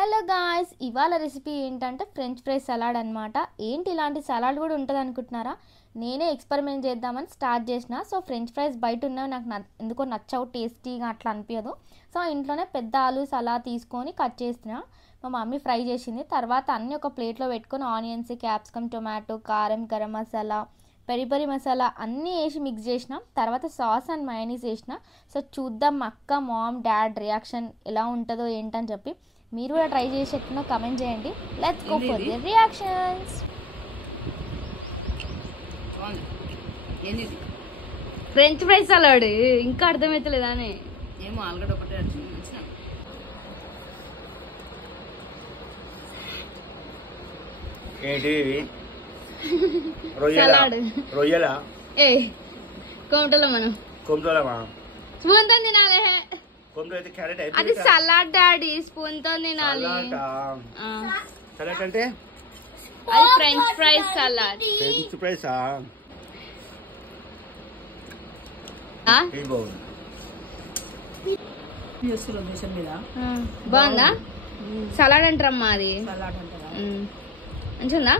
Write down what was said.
Hello guys, ఇవాళ recipe ఏంటంటే French fries salad అనమాట. ఏంటి ఇలాంటి సలాడ్ కూడా ఉంటుంది అనుకుంటున్నారా? నేనే ఎక్స్పెరిమెంట్ చేద్దామని స్టార్ట్ చేసిన. సో ఫ్రెంచ్ ఫ్రైస్ బయట ఉన్నవి నాకు ఎందుకో నచ్చవు, టేస్టీగా అట్లా అనిపించదు. సో ఇంట్లోనే పెద్ద ఆలూస్ అలా తీసుకొని కట్ చేసిన. మా మమ్మీ ఫ్రై చేసింది. తర్వాత అన్నీ ఒక ప్లేట్లో పెట్టుకొని ఆనియన్స్, క్యాప్సికమ్, టొమాటో, కారం, గరం మసాలా, పెరి పెరి మసాలా అన్నీ వేసి మిక్స్ చేసినాం. తర్వాత సాస్ అండ్ మయోనీస్ వేసిన. సో చూద్దాం అక్క, మామ్, డాడ్ రియాక్షన్ ఎలా ఉంటుందో ఏంటని చెప్పి. మీరు కూడా ట్రై చేసి ఎట్లా కమెంట్ చేయండి. Let's go for the reactions. French fries salad ఇంకా అర్థమవుతలేదా అని ఏమో ఆలుగడ్డ ఒకటే రొయ్యలా ఏ కోమటలో మనం కొమ్ముతోలమా స్పూన్ తో తినాలి. కొమ్ముతో అయితే క్యారెట్ అది సలాడ్ డాడీ, స్పూన్ తో తినాలి. సలాడ్ అంటే అది French fries salad. French fries బాగుందా? సలాడ్ అంటారమ్మా అది. మంచిగా ఉందా?